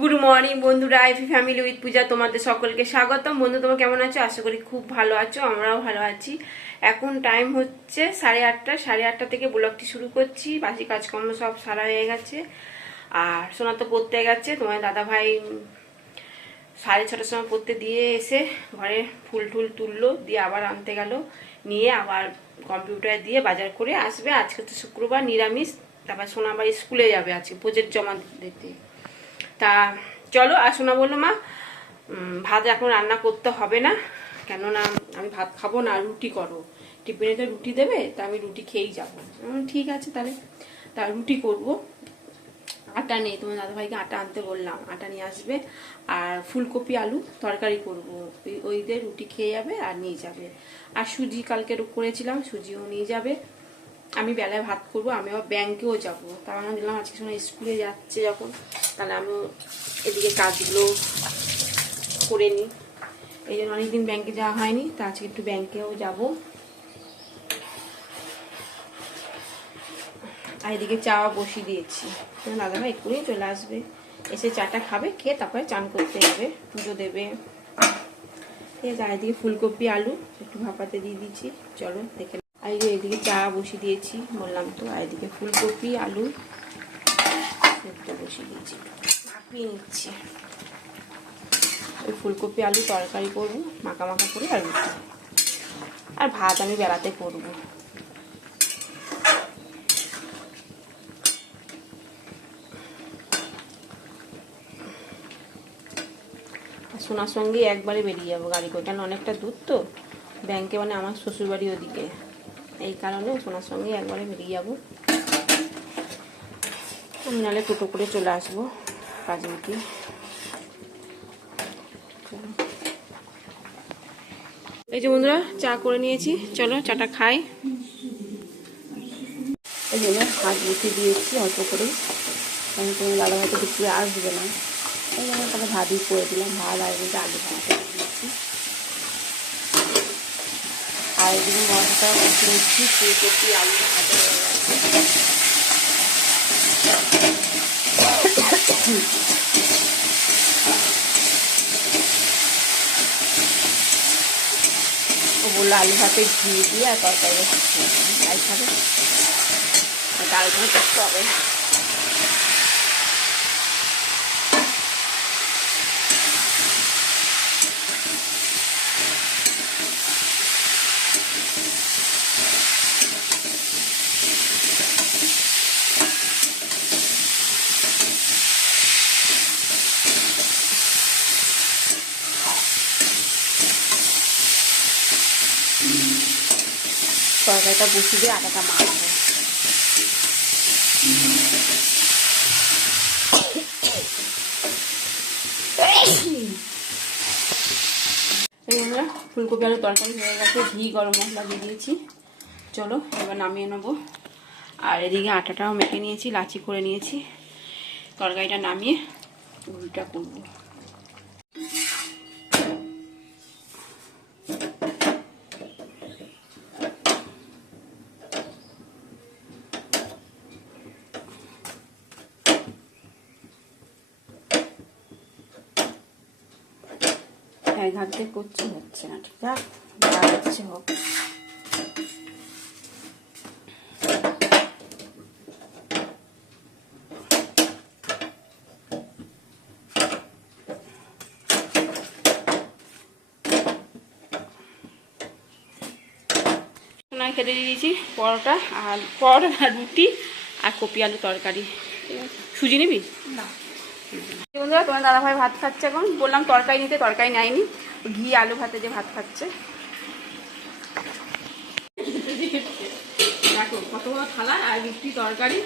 Good morning বন্ধুরা, আইফি family with পূজা তোমাদের সকলকে স্বাগতম। বন্ধু, তোমরা কেমন আছো? আশা করি খুব ভালো আছো, আমরাও ভালো আছি। এখন টাইম হচ্ছে 8:30। 8:30 থেকে ব্লগটি শুরু করছি। বাসি কাজকর্ম সব সারা হয়ে গেছে, আর সোনা তো পড়তে গেছে। তোমার দাদা ভাই 6:30টার সময় পড়তে দিয়ে এসে ঘরে ফুল টুল তুললো, দিয়ে আবার আনতে গেল, নিয়ে আবার কম্পিউটার দিয়ে বাজার করে আসবে। আজকে তো শুক্রবার, নিরামিষ। তারপর সোনা আবার স্কুলে যাবে, আজকে প্রজেক্ট জমা দিতে। তা চলো। আর সোনা বললো, মা ভাত এখন রান্না করতে হবে না, কেননা আমি ভাত খাবো না, রুটি করো। টিফিনে তো রুটি দেবে, তা আমি রুটি খেয়েই যাবো। ঠিক আছে তাহলে, তা রুটি করবো। আটা নেই, তোমার দাদাভাইকে আটা আনতে বললাম, আটা নিয়ে আসবে। আর ফুলকপি আলু তরকারি করবো, ওই দিয়ে রুটি খেয়ে যাবে আর নিয়ে যাবে। আর সুজি কালকে করেছিলাম, সুজিও নিয়ে যাবে। আমি বেলায় ভাত করবো, আমি আবার ব্যাংকেও যাবো। তার মানে দিলাম আজকে সময় স্কুলে যাচ্ছে যখন, তাহলে আমি এদিকে কাজগুলো করে নিই। এই জন্য অনেকদিন ব্যাংকে যাওয়া হয়নি, তা আজকে একটু ব্যাংকেও যাব। আর এদিকে চা বসিয়ে দিয়েছি, দাদা ভাই এক্ষুনি চলে আসবে, এসে চাটা খাবে, খেয়ে তারপরে চান করতে যাবে, পুজো দেবে। ঠিক আছে। আর এদিকে ফুলকপি আলু একটু ভাপাতে দিয়ে দিচ্ছি, চলো দেখে। আর এদিকে চা বসিয়ে দিয়েছি বললাম তো। আর এদিকে ফুলকপি আলু বসিয়ে দিয়েছি, ভাপিয়ে নিচ্ছি। ওই ফুলকপি আলু তরকারি করবো, মাখা মাখা করে, আর রুটি। আর ভাত আমি বেলাতে করবো। সোনার সঙ্গে একবারে বেরিয়ে যাবো গাড়ি করে, কেন অনেকটা দূর তো ব্যাংকে, মানে আমার শ্বশুরবাড়ি ওদিকে। এই কারণে সোনার সঙ্গে একবারে বেরিয়ে যাবো। আমি নাহলে টোটো করে চলে আসবো কাজে উঠি। এই যে বন্ধুরা, চা করে নিয়েছি, চলো চাটা খাই। এই জন্য ভাত বসিয়ে দিয়েছি অল্প করে, কারণ তোমার দাদা হয়তো দুপুরে আসবে না, এই জন্য তাহলে ভাতই করে দিলাম। ভাত আর এদিকে আলু ভাজা দিয়েছি। আর এদিকে মশলাটা কষে নিচ্ছি, ফুলকপি আলু ভাজা হয়ে গেছে। ও বললো আলু ভাতে ঘি দিয়ে আর তরকারি ডাল খাবে, ডাল করে করতে হবে। তরকারিটা বসিয়ে দিয়ে আটাটা মাখবো। ফুলকপি আলু তরকারি হয়ে গেছে, ঘি গরম মশলা দিয়ে দিয়েছি। চলো এবার নামিয়ে নেবো। আর এদিকে আটাটাও মেখে নিয়েছি, লাচি করে নিয়েছি। তরকারিটা নামিয়ে রুটিটা করবো। এক হাত দিয়ে করছি, হচ্ছে না, ঠিক আছে, হোক। খেতে দিয়ে দিয়েছি পরোটা আর রুটি আর কপি আলু তরকারি। ঠিক আছে, সুজি নিবি না? বন্ধুরা, তোমার দাদাভাই ভাত খাচ্ছে এখন, বললাম তরকারি নিতে, তরকারি নেয়নি, ঘি আলু ভাতে যে ভাত খাচ্ছে। দেখো কত বড় থালা, আর রুটি তরকারি।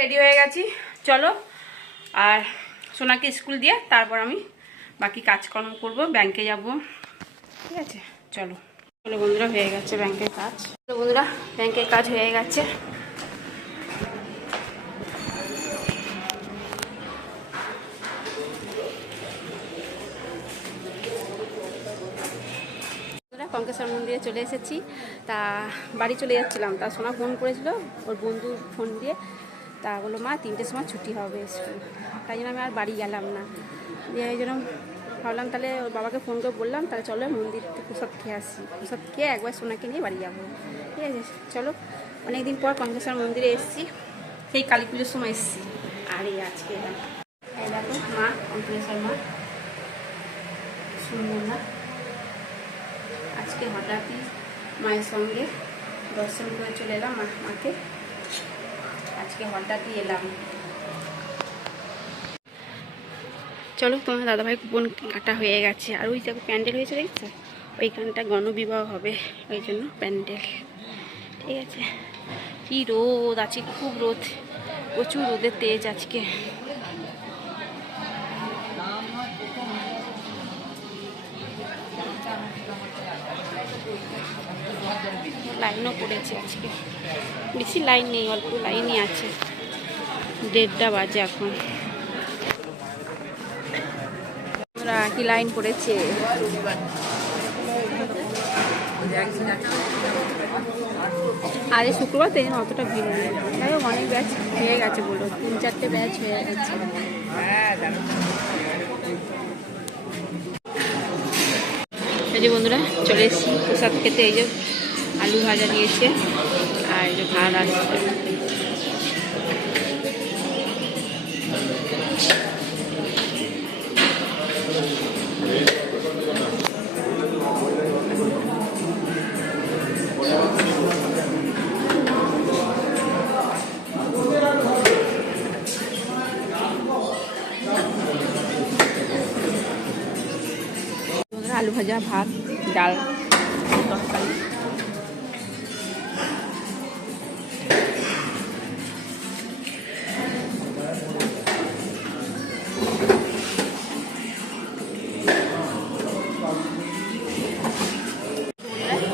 রেডি হয়ে গেছি, চলো। আর সোনাকে স্কুল দিয়ে তারপর আমি বাকি কাজকর্ম করবো, ব্যাংকে যাব। ঠিক আছে, চলো। চলো বন্ধুরা, হয়ে গেছে ব্যাংকের কাজ। চলো বন্ধুরা, ব্যাংকের কাজ হয়ে গেছে। কঙ্কেশ্বর মন্দিরে চলে এসেছি। তা বাড়ি চলে যাচ্ছিলাম, তা সোনা ফোন করেছিল ওর বন্ধু ফোন দিয়ে, তা বললো মা 3টের সময় ছুটি হবে স্কুল, তাই জন্য আমি আর বাড়ি গেলাম না। দিয়ে এই জন্য ভাবলাম তাহলে ওর বাবাকে ফোন করে বললাম তাহলে চলো মন্দির থেকে প্রসাদ খেয়ে আসি, প্রসাদ খেয়ে একবার সোনাকে নিয়ে বাড়ি যাবো। ঠিক আছে চলো। অনেকদিন পর কঙ্কেশ্বর মন্দিরে এসেছি, সেই কালী পুজোর সময় এসেছি। আর এই আজকে এই দেখো মা, কঙ্কেশ্বর মা, সুন্দর না? আজকে হঠাৎই মায়ের সঙ্গে দর্শন করে চলে এলাম মাকে, আজকে হঠাৎই এলাম। চলো, তোমার দাদাভাই কুপন কাটা হয়ে গেছে। আর ওই দেখো প্যান্ডেল হয়েছে, দেখছো? ওইখানটা গণবিবাহ হবে, ওই জন্য প্যান্ডেল। ঠিক আছে। কি রোদ আছে, খুব রোদ, প্রচুর রোদের তেজ আজকে। লাইনও পড়েছে আজকে, বেশি লাইন নেই, অল্প লাইনই আছে। 1:30 বাজে এখন, কি লাইন পড়েছে। আরে শুক্রবার তো এই জন্য অতটা ভিড় নেই। তাই অনেক ব্যাচ হয়ে গেছে, বললো 3-4টে ব্যাচ হয়ে গেছে। এই যে বন্ধুরা চলে এসেছি প্রসাদ খেতে। এই যে আলু ভাজা দিয়েছে আর এই যে ভাত আসছে। আলু ভাজা, ভাত, ডাল, তরকারি।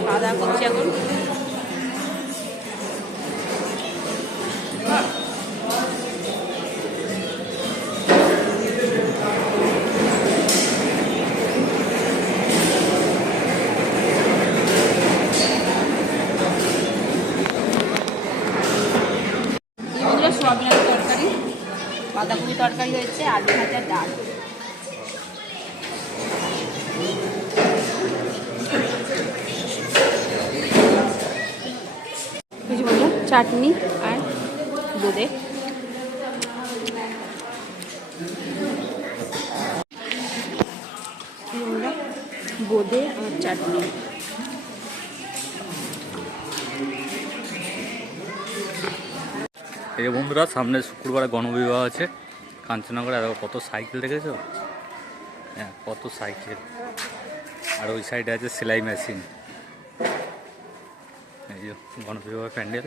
খাওয়া দাওয়া করছি এখন। সোয়াবিনের তরকারি, বাঁধাকপি তরকারি হয়েছে, আলু ভাজা, ডাল। চাটনি আর বোঁদে। বোঁদে আর চাটনি। এই যে বন্ধুরা সামনে শুক্রবারে গণবিবাহ আছে কাঞ্চননগরে। আর কত সাইকেল দেখেছো? হ্যাঁ, কত সাইকেল। আর ওই সাইডে আছে সেলাই মেশিন। এই যে গণবিবাহ প্যান্ডেল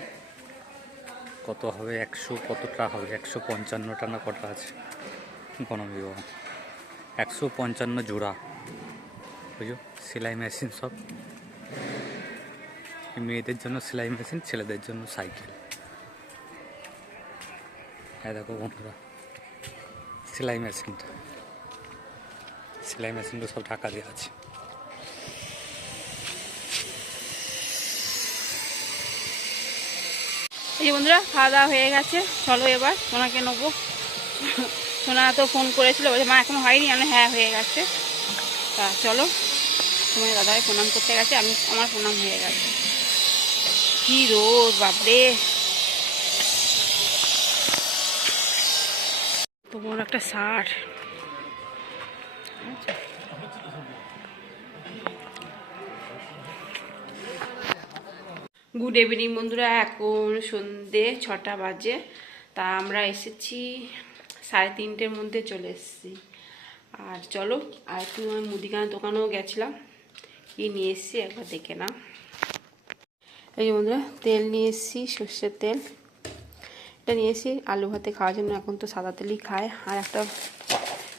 কত হবে, 100 কতটা হবে, 155টা না কটা আছে গণবিবাহ, 155 জোড়া। বুঝো সেলাই মেশিন সব, মেয়েদের জন্য সেলাই মেশিন, ছেলেদের জন্য সাইকেল। হ্যাঁ দেখো বন্ধুরা সেলাই মেশিনটা, সেলাই মেশিনটা সব ঢাকা দেওয়া আছে। এই যে বন্ধুরা খাওয়া দাওয়া হয়ে গেছে, চলো এবার সোনাকে নেবো। সোনা তো ফোন করেছিল, বলছে মা এখনো হয়নি। আমি হ্যাঁ হয়ে গেছে। তা চলো, তোমার দাদাভাই প্রণাম করতে গেছে, আমার প্রণাম হয়ে গেছে। কি রোদ বাপরে, তো বড় একটা ষাট। গুড ইভিনিং বন্ধুরা, এখন সন্ধে 6টা বাজে। তা আমরা এসেছি 3:30-এর মধ্যে চলে এসেছি। আর চলো, আর একটু আমি মুদিখানার দোকানেও গেছিলাম, কি নিয়ে এসেছি একবার দেখে নাও। এই যে বন্ধুরা তেল নিয়ে এসেছি, সর্ষের তেল। এটা নিয়ে এসেছি আলু ভাতে খাওয়ার জন্য, এখন তো সাদা তেলই খায়। আর একটা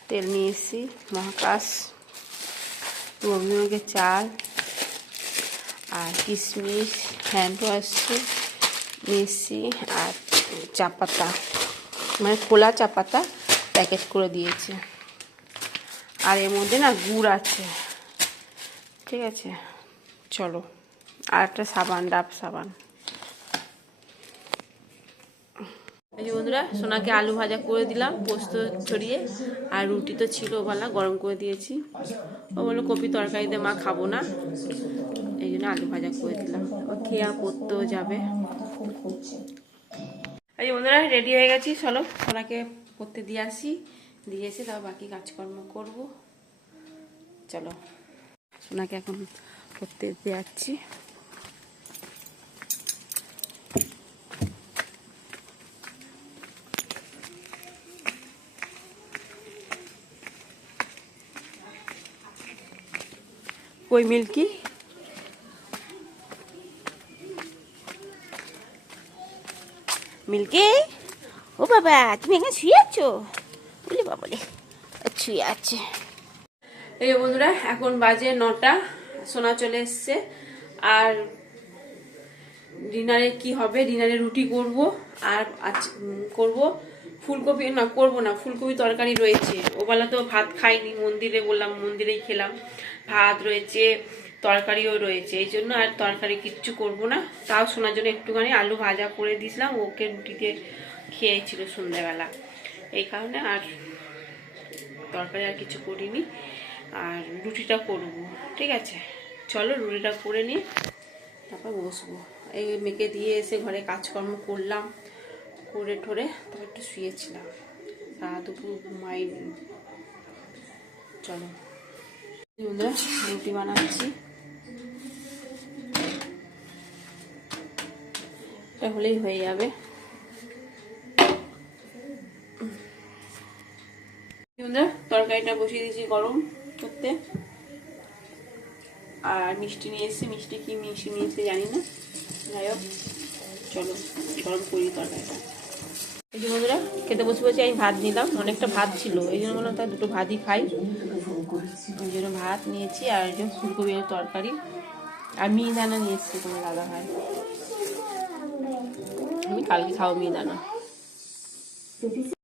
তেল নিয়ে এসেছি মহাকাশ, গোবিন্দভোগের চাল আর কিশমিশ, হ্যান্ড ওয়াশ নিয়েছি, আর চা পাতা, মানে খোলা চা পাতা প্যাকেট করে দিয়েছে। আর এর মধ্যে না গুড় আছে। ঠিক আছে চলো, আর একটা সাবান, ডাব সাবান। এই যে বন্ধুরা, সোনাকে আলু ভাজা করে দিলাম পোস্ত ছড়িয়ে, আর রুটি তো ছিল বলা, গরম করে দিয়েছি। ও বললো কপি তরকারিতে মা খাবো না, এই জন্য আলু ভাজা করে দিলাম। ও খেয়ে আর পড়তেও যাবে। এই যে বন্ধুরা, রেডি হয়ে গেছি, চলো সোনাকে পড়তে দিয়ে আসি, দিয়ে এসে তারপর বাকি কাজকর্ম করব। চলো সোনাকে এখন পড়তে দিয়ে যাচ্ছি। কই মিল্কি? মিল্কি, ও বাবা তুমি এখানে শুয়ে আছো? বলে বাবলে শুয়ে আছে। এই যে বন্ধুরা, এখন বাজে 9টা, সোনা চলে এসছে। আর ডিনারে কি হবে, ডিনারে রুটি করব আর করব ফুলকপি, না করব না, ফুলকপি তরকারি রয়েছে। ওবেলা তো ভাত খাইনি, মন্দিরে বললাম মন্দিরেই খেলাম, ভাত রয়েছে তরকারিও রয়েছে, এই জন্য আর তরকারি কিচ্ছু করব না। তাও শোনার জন্য একটুখানি আলু ভাজা করে দিয়েছিলাম, ওকে রুটিতে খেয়েছিল সন্ধ্যাবেলা, এই কারণে আর তরকারি আর কিছু করিনি। আর রুটিটা করব, ঠিক আছে? চলো রুটিটা করে নিয়ে তারপর বসবো। এই মেয়েকে দিয়ে এসে ঘরে কাজকর্ম করলাম, করে ঠোরে তারপর একটু শুয়েছিলাম, সারা দুপুর ঘুমাইনি। চলো বন্ধুরা, রুটি বানাচ্ছি, এটা হলেই হয়ে যাবে। বন্ধুরা, তরকারিটা বসিয়ে দিয়েছি গরম করতে, আর মিষ্টি নিয়ে এসেছি, মিষ্টি কি মিষ্টি নিয়ে এসে জানি না, যাই হোক চলো গরম করি তরকারিটা। এই যে বন্ধুরা, খেতে বসে বসে আমি ভাত নিলাম, অনেকটা ভাত ছিল, এই জন্য বললাম তার দুটো ভাতই খাই, ওই জন্য ভাত নিয়েছি। আর এই যে ফুলকপি তরকারি, আর মিহিদানা নিয়ে এসেছি তোমার দাদা ভাই, আমি কালকে খাবো মিহিদানা।